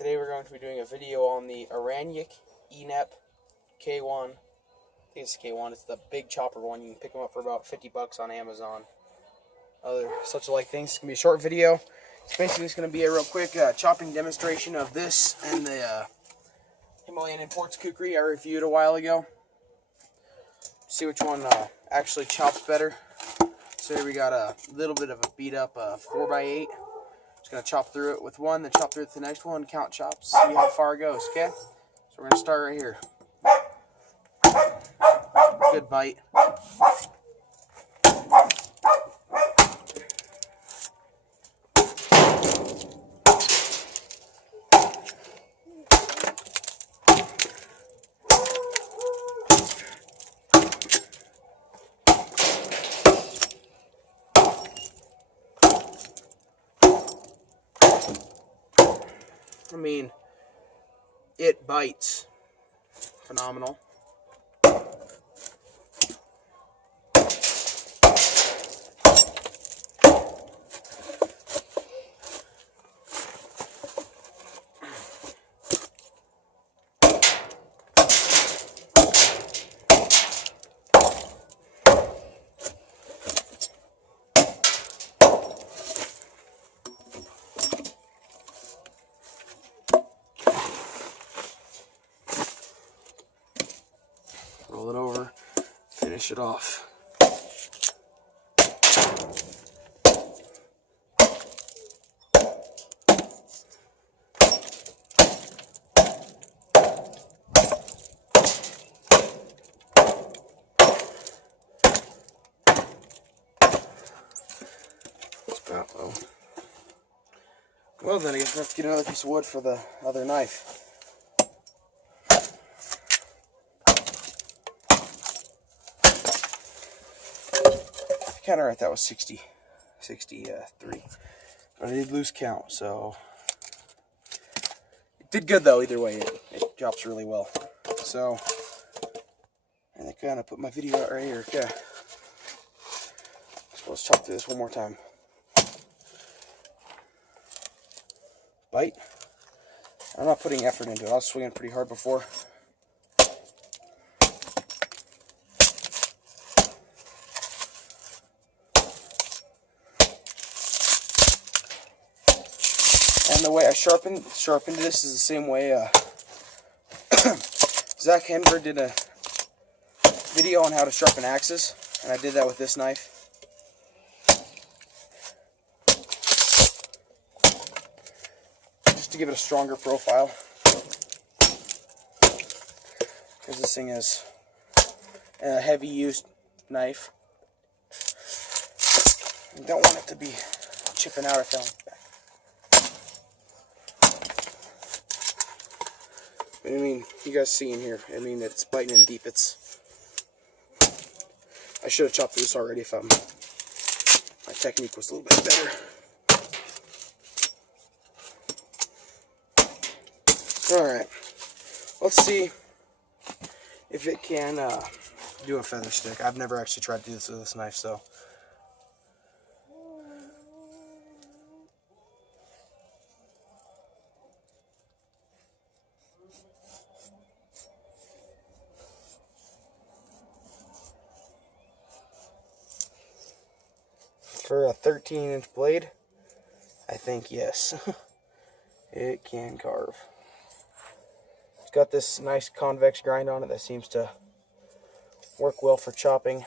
Today we're going to be doing a video on the eranik enep K1. I think it's K1. It's the big chopper one. You can pick them up for about 50 bucks on Amazon. Other such like things. It's going to be a short video. It's basically just going to be a real quick chopping demonstration of this and the Himalayan Imports kukri I reviewed a while ago. See which one actually chops better. So here we got a little bit of a beat up 4x8. Just going to chop through it with one, then chop through it to the next one, count chops, see how far it goes, okay? So we're going to start right here. Good bite. I mean, it bites. Phenomenal. Roll it over, finish it off. Well then, I guess we'll have to get another piece of wood for the other knife. Counter right, that was 63. But I did lose count, so it did good though. Either way, it drops really well. So, and I kind of put my video out right here. Okay, so let's chop through this one more time. Bite. I'm not putting effort into it. I was swinging pretty hard before. And the way I sharpened this is the same way Zach Henberg did a video on how to sharpen axes, and I did that with this knife. Just to give it a stronger profile, because this thing is a heavy used knife. You don't want it to be chipping out at the back. I mean, you guys see in here, I mean, it's biting in deep. I should have chopped this already if my technique was a little bit better. Alright, let's see if it can do a feather stick. I've never actually tried to do this with this knife, so. For a 13-inch blade, I think yes, it can carve. It's got this nice convex grind on it that seems to work well for chopping,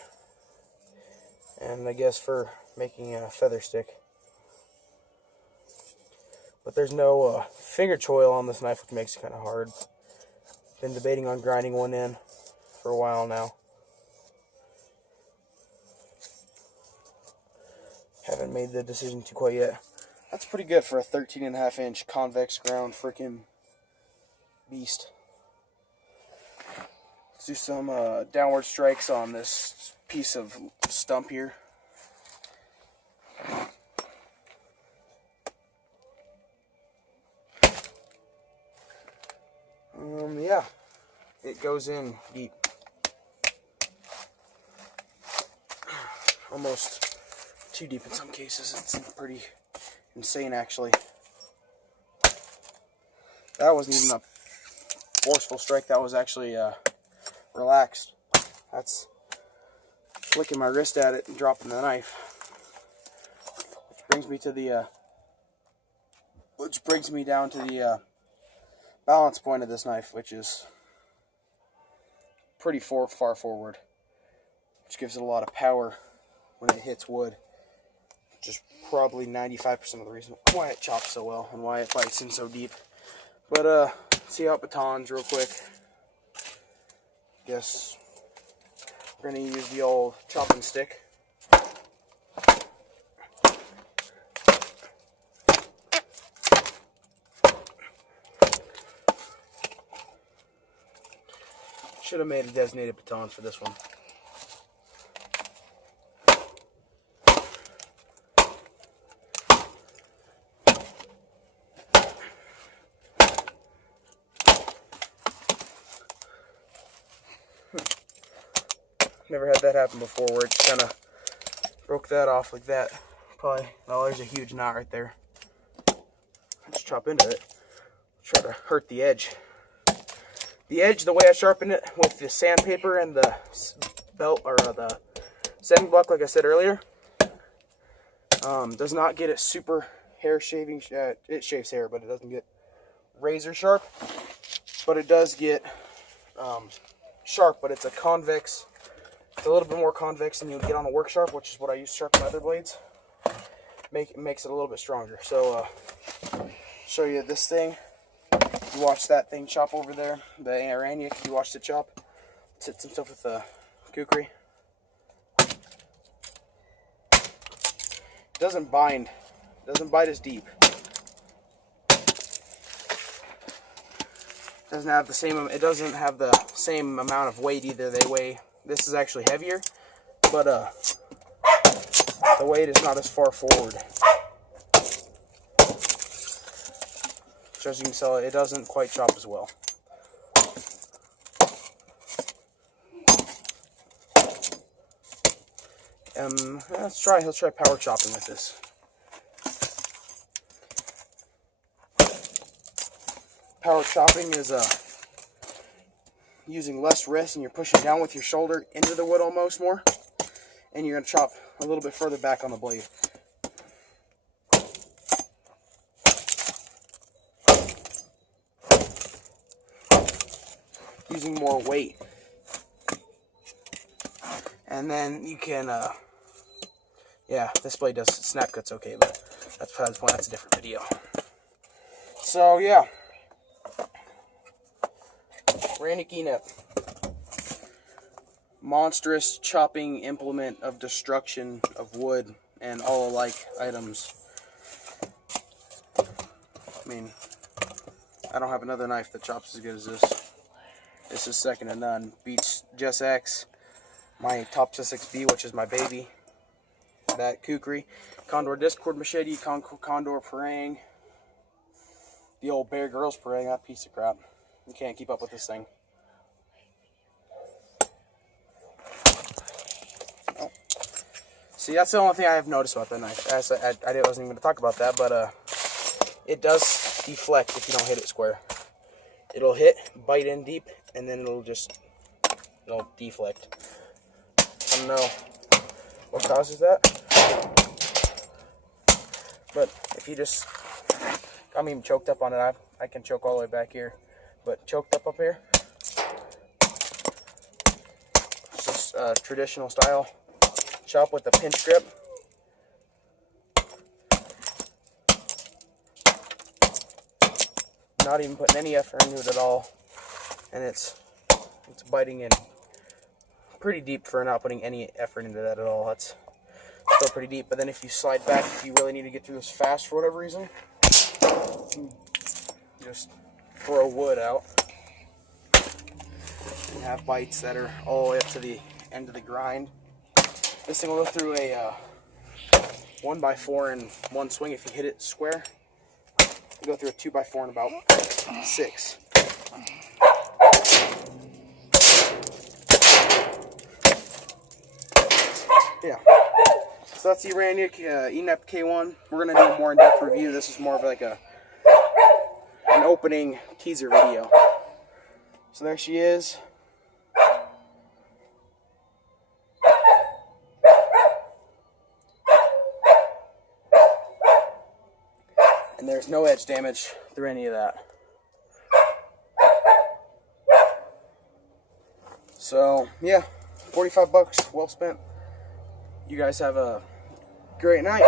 and I guess for making a feather stick. But there's no finger choil on this knife, which makes it kind of hard. Been debating on grinding one in for a while now. Haven't made the decision to quite yet. That's pretty good for a 13.5-inch convex ground freaking beast. Let's do some downward strikes on this piece of stump here. Yeah, it goes in deep. Almost too deep in some cases. It's pretty insane, actually. That wasn't even a forceful strike. That was actually relaxed. That's flicking my wrist at it and dropping the knife. Which brings me to the down to the balance point of this knife, which is pretty far forward, which gives it a lot of power when it hits wood. Which is probably 95% of the reason why it chops so well and why it bites in so deep. But see how it batons real quick. Guess we're gonna use the old chopping stick. Should have made a designated baton for this one. Never had that happen before where it just kind of broke that off like that. Probably, well, there's a huge knot right there. Just chop into it. Try to hurt the edge. The edge, the way I sharpen it with the sandpaper and the belt, or the sanding block, like I said earlier, does not get it super hair shaving. It shaves hair, but it doesn't get razor sharp. But it does get sharp, but it's a convex. It's a little bit more convex than you would get on a work sharp, which is what I use to sharpen my other blades. Makes it a little bit stronger. So, show you this thing. You watch that thing chop over there, the eranik. You watched it chop. Let's hit some stuff with the kukri. It doesn't bind. It doesn't bite as deep. It doesn't have the same amount of weight either. This is actually heavier, but the weight is not as far forward. So as you can tell, it doesn't quite chop as well. Let's try power chopping with this. Power chopping is using less wrist, and you're pushing down with your shoulder into the wood almost more, and you're going to chop a little bit further back on the blade. Using more weight. And then you can, yeah, this blade does snap cuts okay, but that's besides the point. That's a different video. So, yeah. Eranik enep. Monstrous chopping implement of destruction of wood and all alike items. I mean, I don't have another knife that chops as good as this. This is second to none. Beats Just X, my Top XB, which is my baby. That kukri, Condor Discord machete, Condor parang, the old Bear Grylls parang, that piece of crap. You can't keep up with this thing. Oh. See, that's the only thing I have noticed about that knife. I wasn't even going to talk about that, but it does deflect if you don't hit it square. It'll hit, bite in deep, and then it'll deflect. I don't know what causes that, but if you just, I'm even choked up on it. I can choke all the way back here. But choked up here, it's just traditional style chop with a pinch grip. Not even putting any effort into it at all, and it's biting in pretty deep for not putting any effort into that at all. That's still pretty deep. But then if you slide back, if you really need to get through this fast for whatever reason, just throw wood out and have bites that are all the way up to the end of the grind. This thing will go through a 1x4 in one swing if you hit it square. You go through a 2x4 in about 6. Yeah. So that's the eranik enep K1. We're gonna do a more in-depth review. This is more of like a grand opening teaser video. So there she is. And there's no edge damage through any of that. So yeah, 45 bucks, well spent. You guys have a great night.